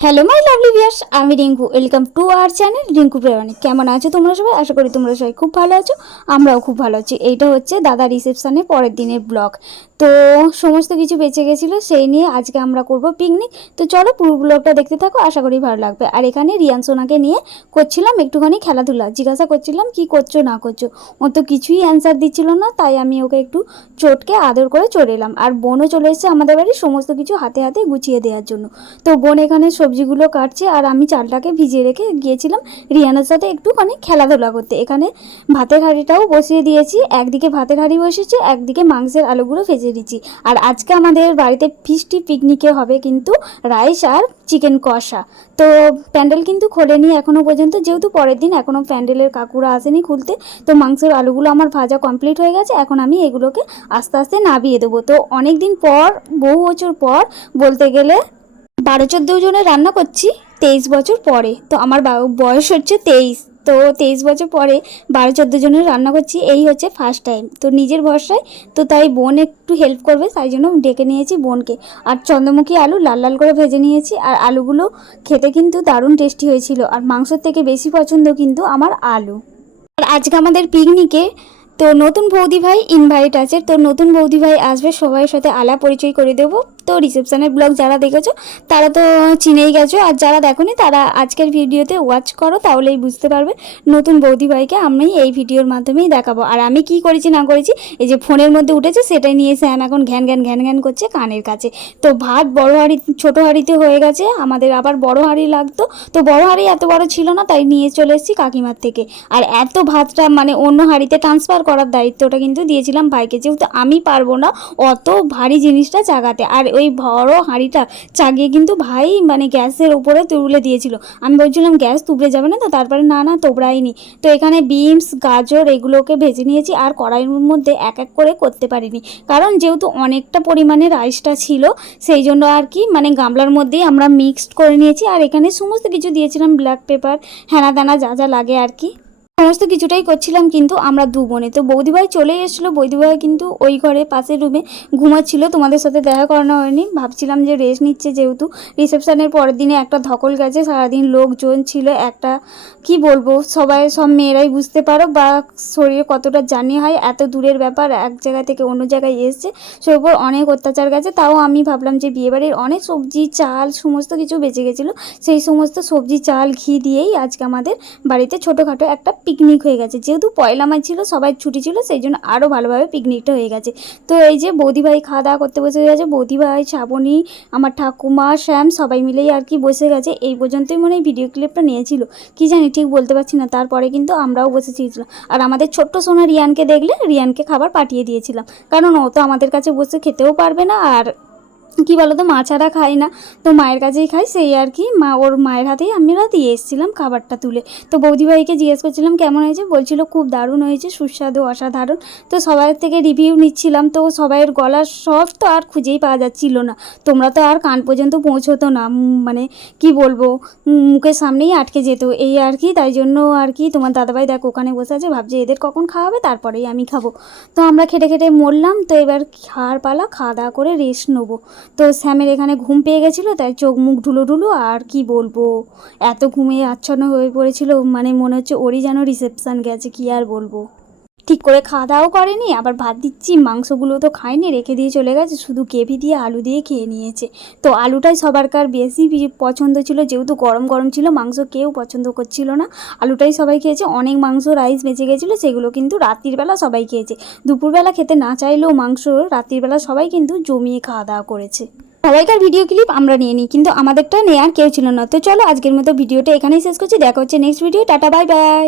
Hello my lovely viewers আমি Rinku. Welcome to our channel Rinku Prerani. কেমন আছো তোমরা সবাই? আশা করি তোমরা সবাই খুব ভালো আছো, আমরাও খুব ভালো আছি। এইটা হচ্ছে দাদা রিসেপশানের পরের দিনের ব্লগ তো সমস্ত কিছু বেঁচে গেছিল, সেই নিয়ে আজকে আমরা করব পিকনিক তো চলো পুরো ব্লগটা দেখতে থাকো, আশা করি ভালো লাগবে। আর এখানে রিয়ান সোনাকে নিয়ে করছিলাম একটুখানি খেলাধুলা। জিজ্ঞাসা করছিলাম, কি করছ, না করছ? ও তো কিছুই অ্যান্সার দিচ্ছিল না, তাই আমি ওকে একটু চোটকে আদর করে চলে এলাম। আর বোনও চলে এসেছে আমাদের বাড়ি সমস্ত কিছু হাতে হাতে গুছিয়ে দেওয়ার জন্য। তো বোন এখানে সবজিগুলো কাটছে, আর আমি চালটাকে ভিজিয়ে রেখে গিয়েছিলাম রিয়ানের সাথে একটুখানি খেলাধুলা করতে। এখানে ভাতের হাঁড়িটাও বসিয়ে দিয়েছি, একদিকে ভাতের হাঁড়ি বসেছে, একদিকে মাংসের আলুগুলো ভেজে দিচ্ছি। আর আজকে আমাদের বাড়িতে ফিস্টি পিকনিকে হবে কিন্তু রাইস আর চিকেন কষা। তো প্যান্ডেল কিন্তু খোলেনি এখনও পর্যন্ত, যেহেতু পরের দিন এখনও প্যান্ডেলের কাকুরা আসেনি খুলতে, তো মাংসের আলুগুলো আমার ভাজা কমপ্লিট হয়ে গেছে, এখন আমি এগুলোকে আস্তে আস্তে নাবিয়ে দেবো। তো অনেক দিন পর, বহু বছর পর বলতে গেলে বারো চোদ্দ জনের রান্না করছি, তেইশ বছর পরে। তো আমার বয়স হচ্ছে তেইশ। তো তেইশ বছর পরে বারো চোদ্দ জনের রান্না করছি, এই হচ্ছে ফার্স্ট টাইম তো নিজের ভরসায়, তো তাই বোন একটু হেল্প করবে, তাই জন্য ডেকে নিয়েছি বোনকে। আর চন্দ্রমুখী আলু লাল লাল করে ভেজে নিয়েছি, আর আলুগুলো খেতে কিন্তু দারুণ টেস্টি হয়েছিল। আর মাংসর থেকে বেশি পছন্দ কিন্তু আমার আলু। আর আজকে আমাদের পিকনিকে তো নতুন বৌদি ভাই ইনভাইট আছে, তো নতুন বৌদি ভাই আসবে সবার সাথে আলা পরিচয় করে দেবো। তো রিসেপশনের ব্লগ যারা দেখেছ, তারা তো চিনেই গেছো। আর যারা দেখোনি, তারা আজকের ভিডিওতে ওয়াচ করো, তাহলেই বুঝতে পারবে নতুন বৌদি ভাইকে আমি এই ভিডিওর মাধ্যমেই দেখাবো। আর আমি কি করেছি, না করেছি, এই যে ফোনের মধ্যে উঠেছে, সেটাই নিয়ে স্যাম এখন ঘ্যান ঘ্যান ঘ্যান ঘ্যান করছে কানের কাছে। তো ভাত বড় হাঁড়ি, ছোটো হাঁড়িতে হয়ে গেছে, আমাদের আবার বড় হাঁড়ি লাগতো। তো বড় হাঁড়ি এত বড় ছিল না, তাই নিয়ে চলে এসেছি কাকিমার থেকে। আর এত ভাতটা মানে অন্য হাঁড়িতে ট্রান্সফার করার দায়িত্বটা কিন্তু দিয়েছিলাম ভাইকে। যেহেতু আমি পারব না অত ভারী জিনিসটা জাগাতে। আর ওই বড় হাঁড়িটা চাগিয়ে কিন্তু ভাই মানে গ্যাসের উপরে তুলে দিয়েছিল। আমি বলছিলাম, গ্যাস তুবড়ে যাবে না তো? তারপরে, না না তোবড়াইনি তো এখানে বিনস, গাজর এগুলোকে ভেজে নিয়েছি আর কড়াইয়ের মধ্যে এক এক করে করতে পারিনি। কারণ যেহেতু অনেকটা পরিমাণে রাইসটা ছিল, সেই জন্য আর কি মানে গামলার মধ্যেই আমরা মিক্সড করে নিয়েছি। আর এখানে সমস্ত কিছু দিয়েছিলাম ব্ল্যাক পেপার হ্যানা দানা যা যা লাগে আর কি। সমস্ত কিছুটাই করছিলাম, কিন্তু আমরা দু বোনে। তো বৌদিভাই চলে এসেছিল, বৌদিভাই কিন্তু ওই ঘরে পাশের রুমে ঘুমাচ্ছিল। তোমাদের সাথে দেখা করানো হয়নি। ভাবছিলাম যে রেস্ট নিচ্ছে যেহেতু। রিসেপশনের পরের দিনে একটা ধকল গেছে, সারাদিন লোকজন ছিল, একটা কি বলব, সবাই সব মেয়েরাই বুঝতে পারো বা শরীরে কতটা জানি হয়, এত দূরের ব্যাপার, এক জায়গা থেকে অন্য জায়গায় এসছে, সে উপর অনেক অত্যাচার গেছে। তাও আমি ভাবলাম যে বিয়েবাড়ির অনেক সবজি, চাল, সমস্ত কিছু বেঁচে গেছিল। সেই সমস্ত সবজি, চাল, ঘি দিয়েই আজকে আমাদের বাড়িতে ছোটোখাটো একটা পিকনিক হয়ে গেছে। যেহেতু পয়লা মাস ছিল সবাই ছুটি ছিল, সেই জন্য আরও ভালোভাবে পিকনিকটা হয়ে গেছে। তো এই যে বৌদিভাই খাওয়া দাওয়া করতে বসে গেছে বৌদিভাই শ্রাবণী, আমার ঠাকুমা, শ্যাম, সবাই মিলেই আর কি বসে গেছে। এই পর্যন্তই মনে হয় ভিডিও ক্লিপটা নিয়েছিল। কি জানি ঠিক বলতে পারছি না, তারপরে কিন্তু আমরাও বসেছিলাম। আর আমাদের ছোট্ট সোনা রিয়ানকে দেখলে, রিয়ানকে খাবার পাঠিয়ে দিয়েছিলাম। কারণ ও তো আমাদের কাছে বসে খেতেও পারবে না, আর কি বলো তো মা ছাড়া খাই না। তো মায়ের কাছেই খাই, সেই আর কি। মা ওর মায়ের হাতেই আমরা দিয়ে এসেছিলাম খাবারটা তুলে। তো বৌদিভাইকে জিজ্ঞেস করছিলাম, কেমন হয়েছে? বলছিল, খুব দারুণ হয়েছে, সুস্বাদু, অসাধারণ। তো সবার থেকে রিভিউ নিচ্ছিলাম, তো সবাইয়ের গলার সব তো আর খুঁজেই পাওয়া যাচ্ছিল না। তোমরা তো আর কান পর্যন্ত পৌঁছতো না মানে কি বলব মুখের সামনেই আটকে যেত। এই আর কি, তাই জন্য আর কি তোমার দাদাভাই দেখ, ওখানে বসে আছে, ভাবছে এদের কখন খাওয়াবে, তারপরেই আমি খাব। তো আমরা খেটে খেটে মরলাম, তো এবার খাওয়ার পালা, খাওয়া দাওয়া করে রেস্ট নেব। তো স্যামের এখানে ঘুম পেয়ে গেছিল, তাই চোখ মুখ ঢুলো ঢুলো আর কি বলব? এত ঘুমে আচ্ছন্ন হয়ে পড়েছিল মানে মনে হচ্ছে ওরই যেন রিসেপশান গেছে, কি আর বলব? ঠিক করে খাওয়া দাওয়াও করেনি, আবার ভাত দিচ্ছি, মাংসগুলো তো খায়নি, রেখে দিয়ে চলে গেছে, শুধু কেভি দিয়ে আলু দিয়ে খেয়ে নিয়েছে। তো আলুটাই সবারকার বেশি পছন্দ ছিল, যেহেতু গরম গরম ছিল, মাংস কেউ পছন্দ করছিল না। আলুটাই সবাই খেয়েছে, অনেক মাংস রাইস বেঁচে গেছিল, সেগুলো কিন্তু রাত্রির বেলা সবাই খেয়েছে। দুপুরবেলা খেতে না চাইলেও মাংস রাত্রির বেলা সবাই কিন্তু জমিয়ে খাওয়া দাওয়া করেছে। সবাইকার ভিডিও ক্লিপ আমরা নিয়ে নিই, কিন্তু আমাদেরটা নেওয়ার কেউ ছিল না। তো চলো আজকের মতো ভিডিওটা এখানেই শেষ করছি, দেখা হচ্ছে next video tata bye bye